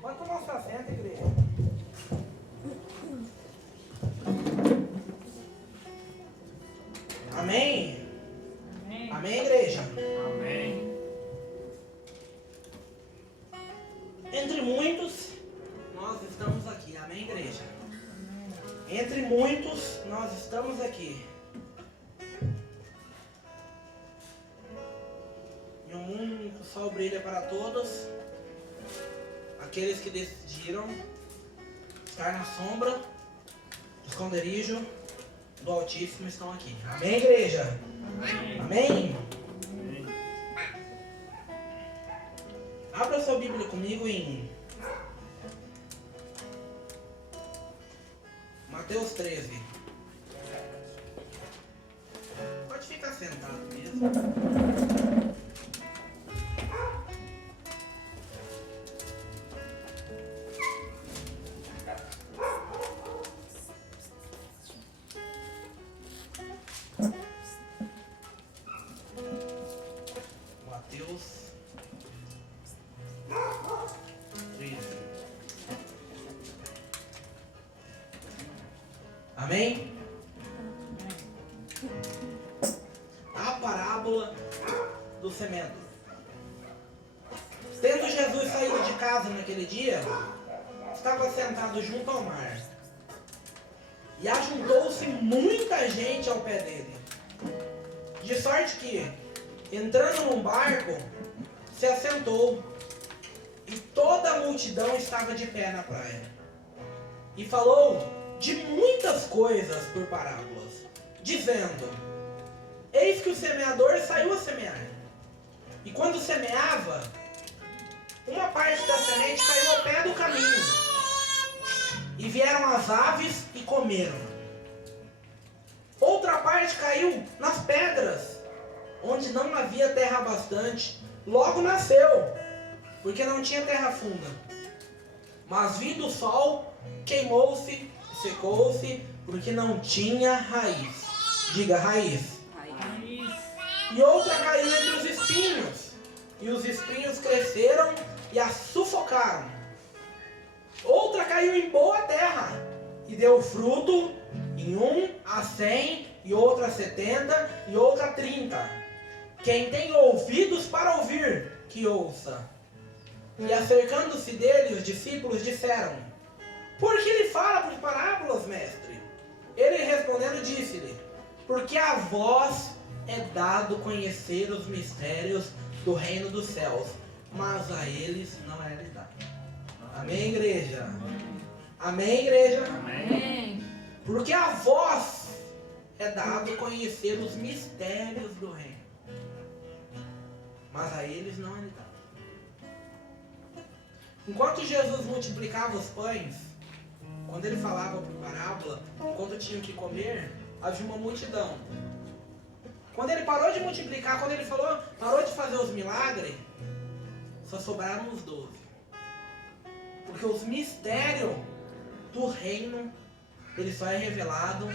Pode tomar sua senta, igreja. Amém? Amém? Amém, igreja? Amém. Entre muitos, nós estamos aqui. Amém, igreja? Entre muitos, nós estamos aqui. Em um mundo em que o sol brilha para todos, aqueles que decidiram estar na sombra do esconderijo do Altíssimo estão aqui. Amém, igreja? Amém. Amém? Amém. Abra sua Bíblia comigo em Mateus 13. Pode ficar sentado mesmo. Mateus 13. Amém? A parábola do semeador. Tendo Jesus saído de casa naquele dia, estava sentado junto ao mar. E ajuntou-se muita gente ao pé dele. De sorte que, entrando num barco, se assentou, e toda a multidão estava de pé na praia. E falou de muitas coisas por parábolas, dizendo: eis que o semeador saiu a semear. E quando semeava, uma parte da semente caiu ao pé do caminho. E vieram as aves e comeram. Outra parte caiu nas pedras, onde não havia terra bastante. Logo nasceu, porque não tinha terra funda. Mas vindo o sol, queimou-se, secou-se, porque não tinha raiz. Diga, raiz. Raiz. E outra caiu entre os espinhos, e os espinhos cresceram e a sufocaram. Outra caiu em boa terra, e deu fruto, em 1 a 100, e outra a 70, e outra a 30. Quem tem ouvidos para ouvir, que ouça. E acercando-se dele, os discípulos disseram: por que ele fala por parábolas, mestre? Ele respondendo disse-lhe: porque a vós é dado conhecer os mistérios do reino dos céus, mas a eles não é lhes dado. Amém, igreja? Amém, igreja? Amém. Porque a vós é dado conhecer os mistérios do reino, mas a eles não é lhes dado. Enquanto Jesus multiplicava os pães, quando ele falava por parábola, enquanto tinham que comer, havia uma multidão. Quando ele parou de multiplicar, quando ele parou de fazer os milagres, só sobraram os 12. Porque os mistérios do reino, ele só é revelado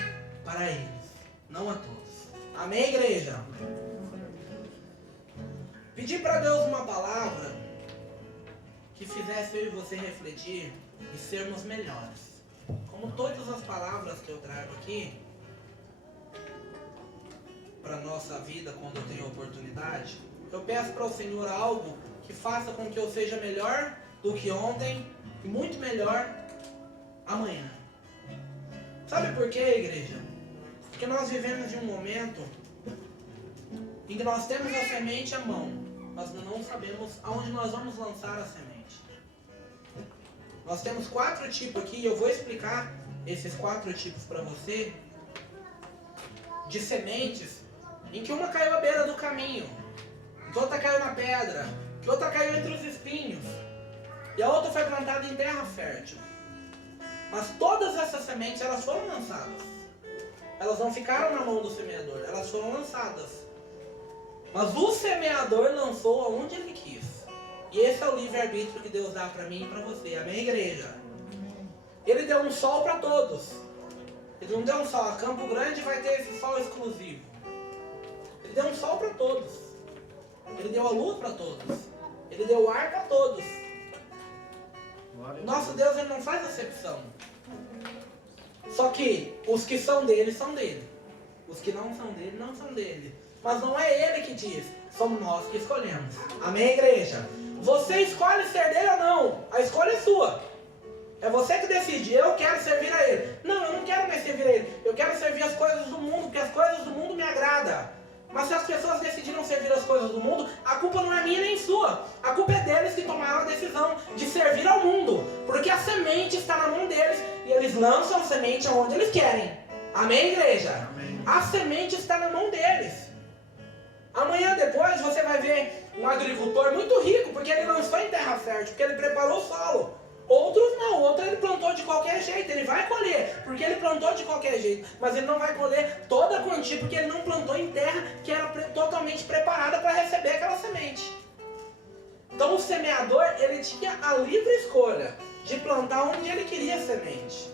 para eles, não a todos. Amém, igreja? Pedir para Deus uma palavra que fizesse eu e você refletir e sermos melhores. Como todas as palavras que eu trago aqui para nossa vida quando eu tenho oportunidade, eu peço para o Senhor algo que faça com que eu seja melhor do que ontem e muito melhor amanhã. Sabe por quê, igreja? Porque nós vivemos em um momento em que nós temos a semente à mão, mas não sabemos aonde nós vamos lançar a semente. Nós temos 4 tipos aqui e eu vou explicar esses 4 tipos para você de sementes em que uma caiu à beira do caminho, que outra caiu na pedra, que outra caiu entre os espinhos e a outra foi plantada em terra fértil. Mas todas essas sementes elas foram lançadas. Elas não ficaram na mão do semeador, elas foram lançadas. Mas o semeador lançou aonde ele quis. E esse é o livre-arbítrio que Deus dá para mim e para você. Amém, igreja? Ele deu um sol para todos. Ele não deu um sol. A Campo Grande vai ter esse sol exclusivo. Ele deu um sol para todos. Ele deu a luz para todos. Ele deu o ar para todos. Nosso Deus, ele não faz acepção. Só que os que são dele, são dele. Os que não são dele, não são dele. Mas não é ele que diz, somos nós que escolhemos. Amém, igreja? Você escolhe ser dele ou não. A escolha é sua. É você que decide, eu quero servir a ele. Não, eu não quero mais servir a ele. Eu quero servir as coisas do mundo, porque as coisas do mundo me agradam. Mas se as pessoas decidiram servir as coisas do mundo, a culpa não é minha nem sua. A culpa é deles que tomaram a decisão de servir ao mundo. Porque a semente está na mão deles e eles lançam a semente aonde eles querem. Amém, igreja? Amém. A semente está na mão deles. Amanhã depois você vai ver um agricultor muito rico, porque ele lançou em terra fértil, porque ele preparou o solo. Outros não, outro ele plantou de qualquer jeito, ele vai colher, porque ele plantou de qualquer jeito, mas ele não vai colher toda a quantia, porque ele não plantou em terra que era totalmente preparada para receber aquela semente. Então o semeador, ele tinha a livre escolha de plantar onde ele queria a semente.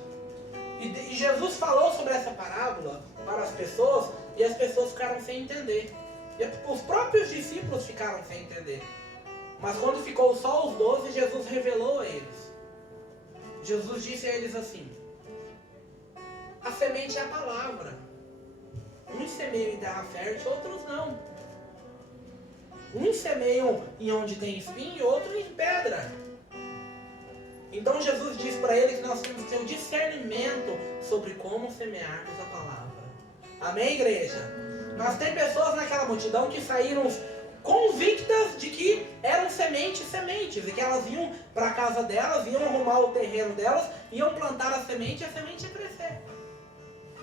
E Jesus falou sobre essa parábola para as pessoas, e as pessoas ficaram sem entender. E os próprios discípulos ficaram sem entender. Mas quando ficou só os 12, Jesus revelou a eles. Jesus disse a eles assim: a semente é a palavra. Uns semeiam em terra fértil, outros não. Uns semeiam em onde tem espinho e outros em pedra. Então Jesus disse para eles que nós temos que ter o discernimento sobre como semearmos a palavra. Amém, igreja? Mas tem pessoas naquela multidão que saíram convictas de que eram sementes, e que elas iam para a casa delas, iam arrumar o terreno delas, iam plantar a semente e a semente ia crescer.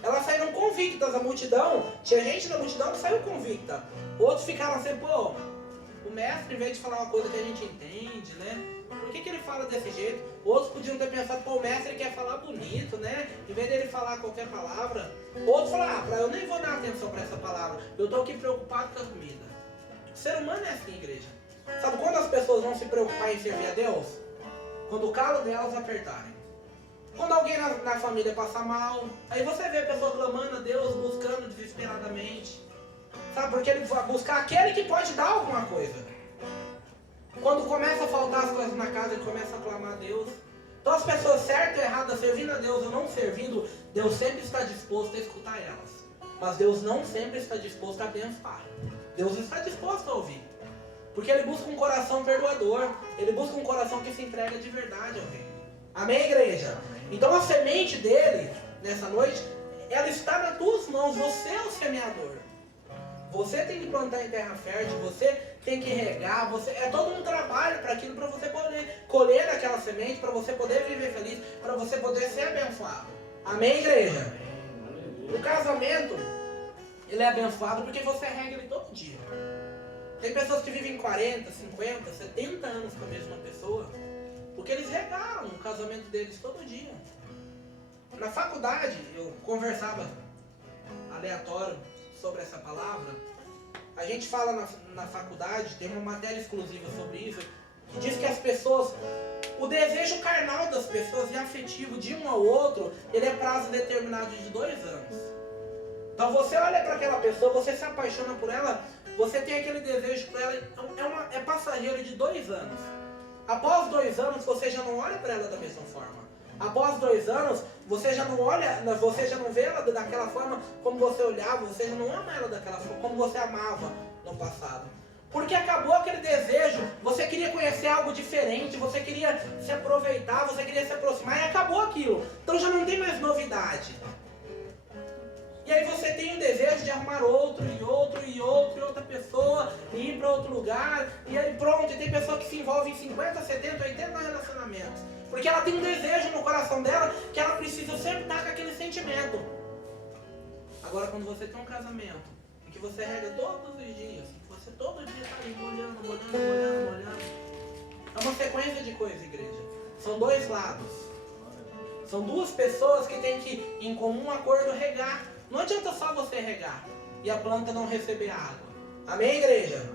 Elas saíram convictas, a multidão, tinha gente na multidão que saiu convicta. Outros ficaram assim, pô, o mestre, em vez de falar uma coisa que a gente entende, né? Por que ele fala desse jeito? Outros podiam ter pensado, pô, o mestre quer falar bonito, né? Em vez dele falar qualquer palavra. Outros falaram, eu nem vou dar atenção para essa palavra, eu estou aqui preocupado com a comida. O ser humano é assim, igreja. Sabe quando as pessoas vão se preocupar em servir a Deus? Quando o calo delas apertarem. Quando alguém na família passar mal, aí você vê a pessoa clamando a Deus, buscando desesperadamente. Sabe, porque ele vai buscar aquele que pode dar alguma coisa. Quando começa a faltar as coisas na casa, ele começa a clamar a Deus. Então as pessoas certas ou erradas, servindo a Deus ou não servindo, Deus sempre está disposto a escutar elas. Mas Deus não sempre está disposto a abençoar. Deus está disposto a ouvir. Porque Ele busca um coração perdoador. Ele busca um coração que se entrega de verdade ao Rei. Amém, igreja? Então a semente dele, nessa noite, ela está nas tuas mãos. Você é o semeador. Você tem que plantar em terra fértil. Você tem que regar. É todo um trabalho para aquilo, para você poder colher aquela semente, para você poder viver feliz, para você poder ser abençoado. Amém, igreja? O casamento, ele é abençoado porque você rega ele todo dia. Tem pessoas que vivem 40, 50, 70 anos com a mesma pessoa, porque eles regaram o casamento deles todo dia. Na faculdade, eu conversava aleatório sobre essa palavra. A gente fala na faculdade, tem uma matéria exclusiva sobre isso, que diz que as pessoas, o desejo carnal das pessoas e afetivo de um ao outro, ele é prazo determinado de 2 anos. Então você olha para aquela pessoa, você se apaixona por ela, você tem aquele desejo por ela, é passageiro de 2 anos. Após 2 anos, você já não olha para ela da mesma forma. Após 2 anos, você já não olha, você já não vê ela daquela forma como você olhava, você já não ama ela daquela forma como você amava no passado. Porque acabou aquele desejo, você queria conhecer algo diferente, você queria se aproveitar, você queria se aproximar e acabou aquilo. Então já não tem mais novidade. E aí você tem o desejo de arrumar outro, e outra pessoa, e ir para outro lugar, e aí pronto, e tem pessoa que se envolve em 50, 70, 80 relacionamentos. Porque ela tem um desejo no coração dela, que ela precisa sempre estar com aquele sentimento. Agora quando você tem um casamento, em que você rega todos os dias, em que você todo dia está ali molhando, é uma sequência de coisas, igreja. São 2 lados. São 2 pessoas que têm que, em comum acordo, regar. Não adianta só você regar e a planta não receber água. Amém, igreja?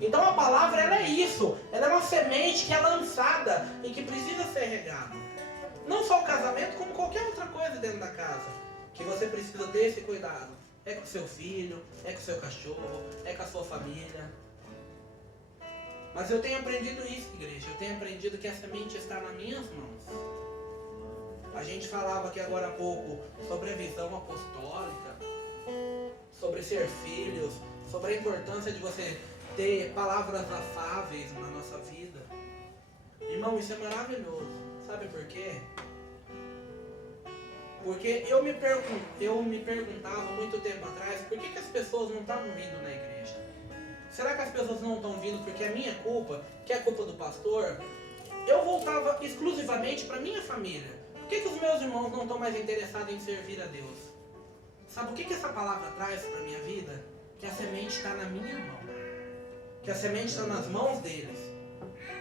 Então a palavra, ela é isso. Ela é uma semente que é lançada e que precisa ser regada. Não só o casamento, como qualquer outra coisa dentro da casa. Que você precisa ter esse cuidado. É com o seu filho, é com o seu cachorro, é com a sua família. Mas eu tenho aprendido isso, igreja. Eu tenho aprendido que a semente está nas minhas mãos. A gente falava aqui agora há pouco sobre a visão apostólica, sobre ser filhos, sobre a importância de você ter palavras afáveis na nossa vida. Irmão, isso é maravilhoso. Sabe por quê? Porque eu me perguntava muito tempo atrás, por que as pessoas não estavam vindo na igreja? Será que as pessoas não estão vindo porque é minha culpa, que é culpa do pastor? Eu voltava exclusivamente para minha família. Por que os meus irmãos não estão mais interessados em servir a Deus? Sabe o que essa palavra traz para a minha vida? Que a semente está na minha mão. Que a semente está nas mãos deles.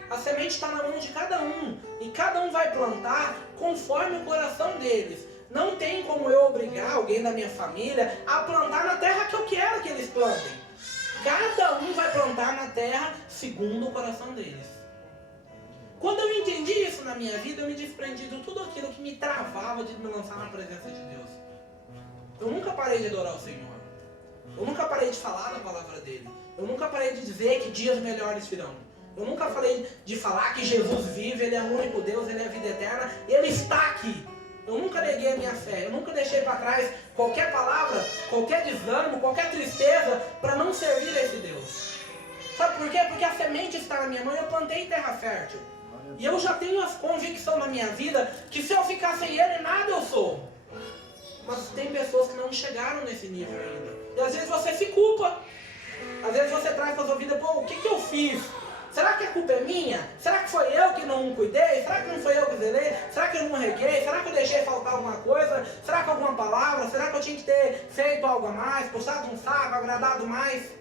A semente está na mão de cada um. E cada um vai plantar conforme o coração deles. Não tem como eu obrigar alguém da minha família a plantar na terra que eu quero que eles plantem. Cada um vai plantar na terra segundo o coração deles. Quando eu entendi isso na minha vida, eu me desprendi de tudo aquilo que me travava de me lançar na presença de Deus. Eu nunca parei de adorar o Senhor. Eu nunca parei de falar da palavra dele. Eu nunca parei de dizer que dias melhores virão. Eu nunca parei de falar que Jesus vive, ele é o único Deus, ele é a vida eterna, ele está aqui. Eu nunca neguei a minha fé, eu nunca deixei para trás qualquer palavra, qualquer desânimo, qualquer tristeza para não servir a esse Deus. Sabe por quê? Porque a semente está na minha mão e eu plantei em terra fértil. E eu já tenho a convicção na minha vida que se eu ficar sem ele, nada eu sou. Mas tem pessoas que não chegaram nesse nível ainda. E às vezes você se culpa. Às vezes você traz para sua vida, pô, o que eu fiz? Será que a culpa é minha? Será que foi eu que não cuidei? Será que não foi eu que zelei? Será que eu não reguei? Será que eu deixei faltar alguma coisa? Será que alguma palavra? Será que eu tinha que ter feito algo a mais? Puxado um saco, agradado mais?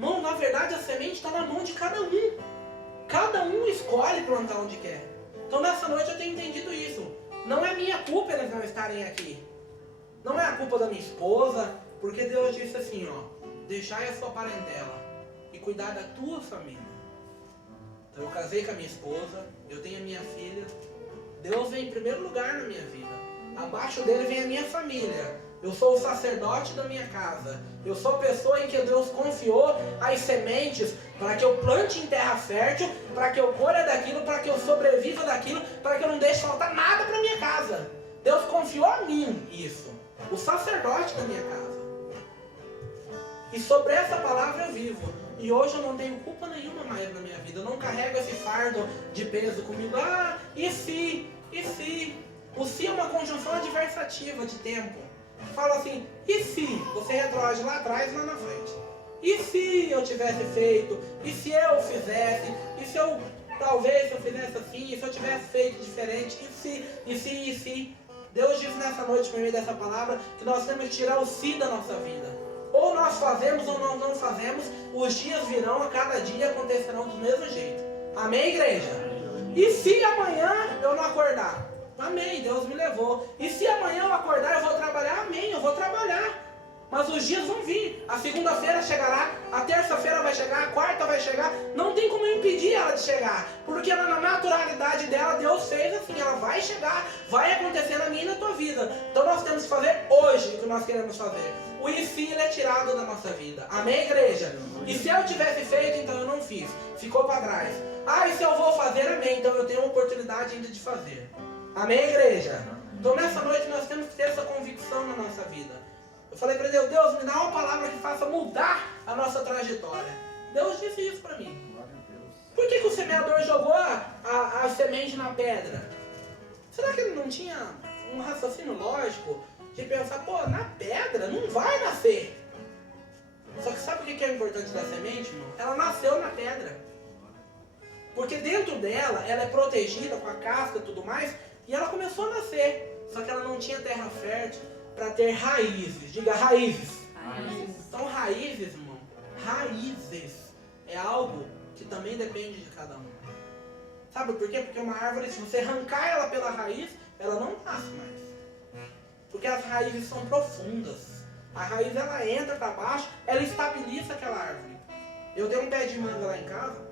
Não, na verdade a semente está na mão de cada um. Cada um escolhe plantar onde quer. Então nessa noite eu tenho entendido isso. Não é minha culpa eles não estarem aqui. Não é a culpa da minha esposa, porque Deus disse assim, ó, deixai a sua parentela e cuidar da tua família. Então eu casei com a minha esposa, eu tenho a minha filha. Deus vem em primeiro lugar na minha vida. Abaixo dele vem a minha família. Eu sou o sacerdote da minha casa. Eu sou a pessoa em que Deus confiou as sementes para que eu plante em terra fértil, para que eu colha daquilo, para que eu sobreviva daquilo, para que eu não deixe faltar nada para minha casa. Deus confiou a mim isso, o sacerdote da minha casa. E sobre essa palavra eu vivo. E hoje eu não tenho culpa nenhuma mais na minha vida. Eu não carrego esse fardo de peso comigo. Ah, e se? E se? O se é uma conjunção adversativa de tempo. Fala assim, e se? Você retroage lá atrás e lá na frente. E se eu tivesse feito? E se eu fizesse? E se eu, talvez, se eu fizesse assim? E se eu tivesse feito diferente? E se? E se? E se? Deus diz nessa noite, por meio dessa palavra, que nós temos que tirar o se da nossa vida. Ou nós fazemos ou nós não fazemos, os dias virão, a cada dia acontecerão do mesmo jeito. Amém, igreja? E se amanhã eu não acordar? Amém, Deus me levou. E se amanhã eu acordar, eu vou trabalhar? Amém, eu vou trabalhar. Mas os dias vão vir. A segunda-feira chegará, a terça-feira vai chegar, a quarta vai chegar. Não tem como impedir ela de chegar. Porque ela, na naturalidade dela, Deus fez assim. Ela vai chegar, vai acontecer na minha e na tua vida. Então nós temos que fazer hoje o que nós queremos fazer. O e se ele é tirado da nossa vida. Amém, igreja? E se eu tivesse feito, então eu não fiz. Ficou para trás. E se eu vou fazer, amém. Então eu tenho uma oportunidade ainda de fazer. Amém, igreja? Então nessa noite nós temos que ter essa convicção na nossa vida. Eu falei para Deus, Deus, me dá uma palavra que faça mudar a nossa trajetória. Deus disse isso para mim. Por que o semeador jogou a semente na pedra? Será que ele não tinha um raciocínio lógico de pensar, na pedra não vai nascer? Só que sabe o que é importante da semente, irmão? Ela nasceu na pedra. Porque dentro dela, ela é protegida com a casca e tudo mais, e ela começou a nascer. Só que ela não tinha terra fértil para ter raízes. Diga raízes. Então raízes, irmão, raízes é algo que também depende de cada um. Sabe por quê? Porque uma árvore, se você arrancar ela pela raiz, ela não nasce mais. Porque as raízes são profundas. A raiz, ela entra para baixo, ela estabiliza aquela árvore. Eu tenho um pé de manga lá em casa,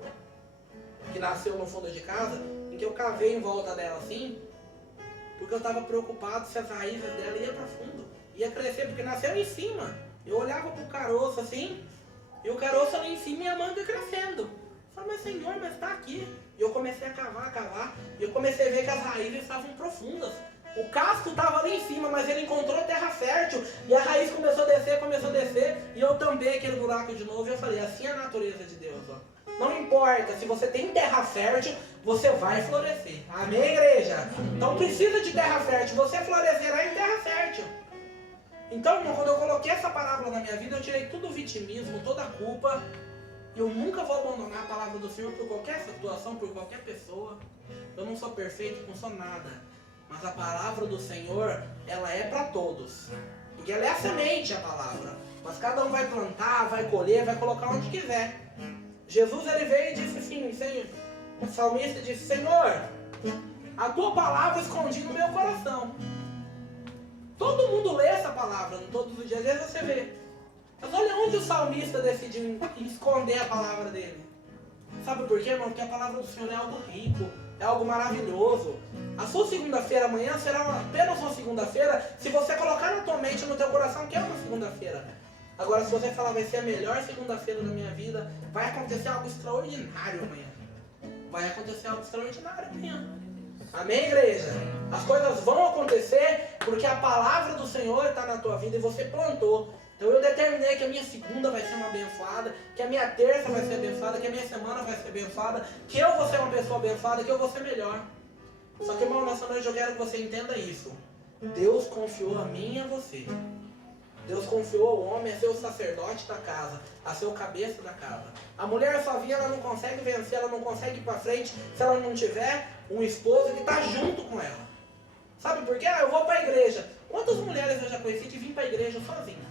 que nasceu no fundo de casa, em que eu cavei em volta dela assim, porque eu estava preocupado se as raízes dela iam para fundo, ia crescer, porque nasceu em cima. Eu olhava para o caroço assim, e o caroço ali em cima e a manga crescendo. Eu falei, mas Senhor, mas está aqui. E eu comecei a cavar, e eu comecei a ver que as raízes estavam profundas. O casco estava ali em cima, mas ele encontrou terra fértil, e a raiz começou a descer, e eu tampei aquele buraco de novo, e eu falei, assim é a natureza de Deus, ó. Não importa, se você tem terra fértil, você vai florescer. Amém, igreja? Então precisa de terra fértil, você florescerá em terra fértil. Então, irmão, quando eu coloquei essa palavra na minha vida, eu tirei todo o vitimismo, toda a culpa. Eu nunca vou abandonar a palavra do Senhor por qualquer situação, por qualquer pessoa. Eu não sou perfeito, não sou nada. Mas a palavra do Senhor, ela é para todos. Porque ela é a semente, a palavra. Mas cada um vai plantar, vai colher, vai colocar onde quiser. Jesus, ele veio e disse assim, o salmista disse, Senhor, a tua palavra escondi no meu coração. Todo mundo lê essa palavra, todos os dias, às vezes você vê. Mas olha onde o salmista decidiu esconder a palavra dele. Sabe por quê, irmão? Porque a palavra do Senhor é algo rico, é algo maravilhoso. A sua segunda-feira amanhã será apenas uma segunda-feira se você colocar na tua mente, no teu coração, que é uma segunda-feira. Agora, se você falar, vai ser a melhor segunda-feira da minha vida, vai acontecer algo extraordinário amanhã. Vai acontecer algo extraordinário amanhã. Amém, igreja? As coisas vão acontecer porque a palavra do Senhor está na tua vida e você plantou. Então eu determinei que a minha segunda vai ser uma abençoada, que a minha terça vai ser abençoada, que a minha semana vai ser abençoada, que eu vou ser uma pessoa abençoada, que eu vou ser melhor. Só que, irmão, nessa noite eu quero que você entenda isso. Deus confiou a mim e a você. Deus confiou ao homem a ser o sacerdote da casa, a ser o cabeça da casa. A mulher sozinha, ela não consegue vencer, ela não consegue ir para frente se ela não tiver um esposo que está junto com ela. Sabe por quê? Eu vou para a igreja. Quantas mulheres eu já conheci que vim para a igreja sozinha?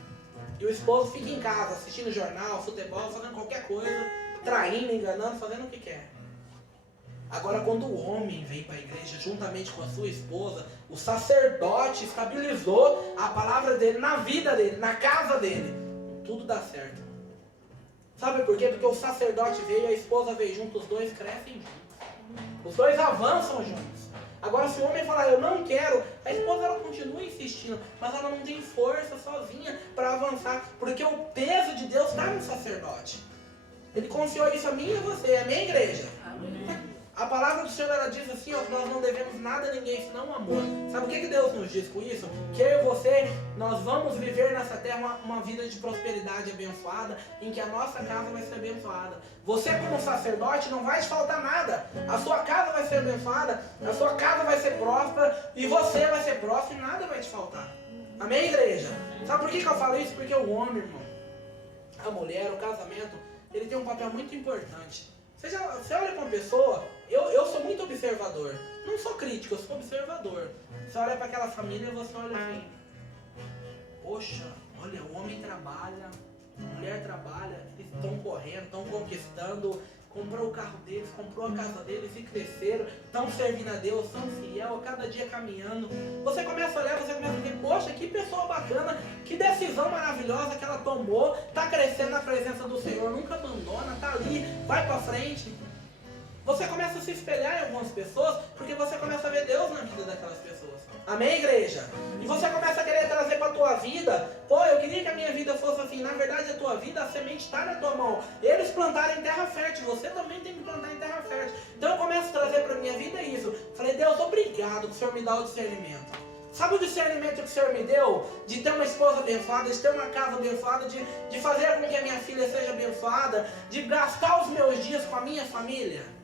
E o esposo fica em casa, assistindo jornal, futebol, fazendo qualquer coisa, traindo, enganando, fazendo o que quer. Agora, quando o homem vem para a igreja juntamente com a sua esposa, o sacerdote estabilizou a palavra dele na vida dele, na casa dele. Tudo dá certo. Sabe por quê? Porque o sacerdote veio e a esposa veio junto, os dois crescem juntos. Os dois avançam juntos. Agora, se o homem falar, eu não quero, a esposa ela continua insistindo, mas ela não tem força sozinha para avançar, porque o peso de Deus está no sacerdote. Ele confiou isso a mim e a você. Amém, igreja? Amém. A palavra do Senhor, ela diz assim, ó, que nós não devemos nada a ninguém senão amor. Sabe o que Deus nos diz com isso? Que eu e você, nós vamos viver nessa terra uma vida de prosperidade abençoada, em que a nossa casa vai ser abençoada. Você, como sacerdote, não vai te faltar nada. A sua casa vai ser abençoada, a sua casa vai ser próspera, e você vai ser próspero e nada vai te faltar. Amém, igreja? Sabe por que eu falo isso? Porque o homem, irmão, a mulher, o casamento, ele tem um papel muito importante. Você olha para uma pessoa, eu sou muito observador. Não sou crítico, eu sou observador. Você olha para aquela família e você olha assim, poxa, olha, o homem trabalha, a mulher trabalha, eles estão correndo, estão conquistando comprou o carro deles, comprou a casa deles e cresceram, estão servindo a Deus, são fiel, a cada dia caminhando. Você começa a olhar, você começa a ver, poxa, que pessoa bacana, que decisão maravilhosa que ela tomou, está crescendo na presença do Senhor, nunca abandona, está ali, vai para frente. Você começa a se espelhar em algumas pessoas, porque você começa a ver Deus na vida daquelas pessoas. Amém, igreja? E você começa a querer trazer para a tua vida, pô, eu queria que a minha vida fosse assim. Na verdade, a tua vida, a semente está na tua mão. Eles plantaram em terra fértil, você também tem que plantar em terra fértil. Então eu começo a trazer para a minha vida isso. Falei, Deus, obrigado que o Senhor me dá o discernimento. Sabe o discernimento que o Senhor me deu? De ter uma esposa abençoada, de ter uma casa abençoada, de fazer com que a minha filha seja abençoada, de gastar os meus dias com a minha família.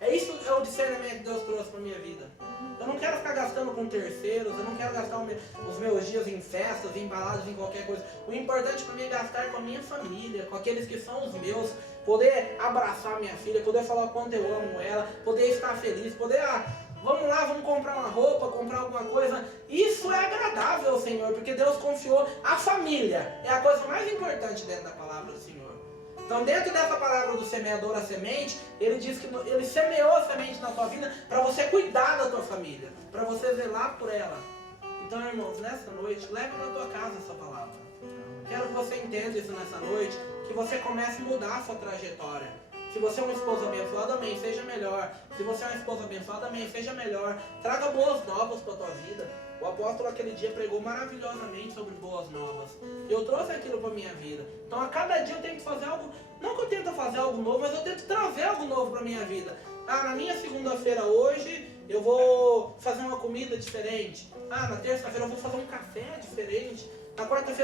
É isso é o discernimento que Deus trouxe para a minha vida. Eu não quero ficar gastando com terceiros, eu não quero gastar os meus dias em festas, em baladas, em qualquer coisa. O importante para mim é gastar com a minha família, com aqueles que são os meus. Poder abraçar minha filha, poder falar o quanto eu amo ela, poder estar feliz, poder, vamos lá, vamos comprar uma roupa, comprar alguma coisa. Isso é agradável ao Senhor, porque Deus confiou a família. É a coisa mais importante dentro da palavra do Senhor. Então, dentro dessa palavra do semeador, a semente, ele diz que ele semeou a semente na tua vida para você cuidar da tua família, para você zelar por ela. Então, irmãos, nessa noite, leve na tua casa essa palavra. Quero que você entenda isso nessa noite, que você comece a mudar a sua trajetória. Se você é uma esposa abençoada, amém, seja melhor. Se você é uma esposa abençoada, amém, seja melhor. Traga boas novas para a tua vida. O apóstolo aquele dia pregou maravilhosamente sobre boas novas. Eu trouxe aquilo para a minha vida. Então a cada dia eu tento fazer algo, não que eu tento fazer algo novo, mas eu tento trazer algo novo para a minha vida. Na minha segunda-feira hoje eu vou fazer uma comida diferente. Na terça-feira eu vou fazer um café diferente. Na quarta-feira